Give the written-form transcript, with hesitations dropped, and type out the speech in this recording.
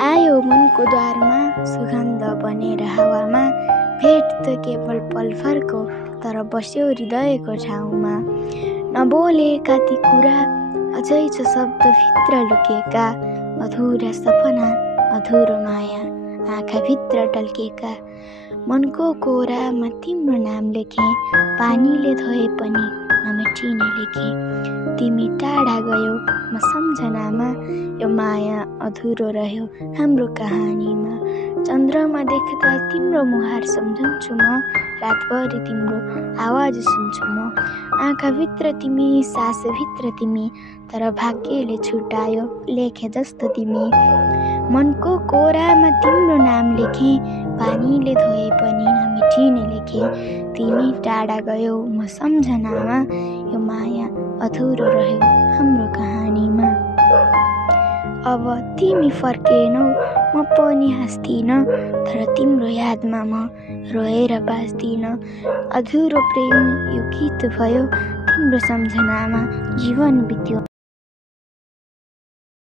आयो मनको द्वारमा, सुगन्ध बनेर हावामा। भेट त केवल पलभरको, तर बस्यो हृदयको ठाउँमा। नबोलेका ती कुरा अझै छ शब्दभित्र लुकेका। अधुरा सपना, अधुरो माया, आँखाभित्र टल्केका। मनको कोरामा तिम्रो नाम लेखेँ, पानीले धोए पनि नमेटिने लेखेँ। तिमी टाढा गयौ म सम्झनामा, यो माया अधुरो रह्यो हाम्रो कहानीमा। चन्द्रमा देख्दा तिम्रो मुहार सम्झन्छु म, रातभरि तिम्रो आवाज सुन्छु म। आँखाभित्र तिमी, सासभित्र तिमी, तर भाग्यले छुटायो लेखे जस्तो तिमी। मनको कोरामा तिम्रो नाम लेखेँ, पानीले धोए पनि नमेटिने लेखेँ। तिमी टाढा गयौ म सम्झनामा, यो माया अधुरो रह्यो हाम्रो कहानीमा। अब तिमी फर्केनौ म पनि हाँस्दिन, तर तिम्रो यादमा म रोएर बाँच्दिन। अधुरो प्रेम यो गीत भयो, तिम्रो सम्झनामा जीवन बित्यो।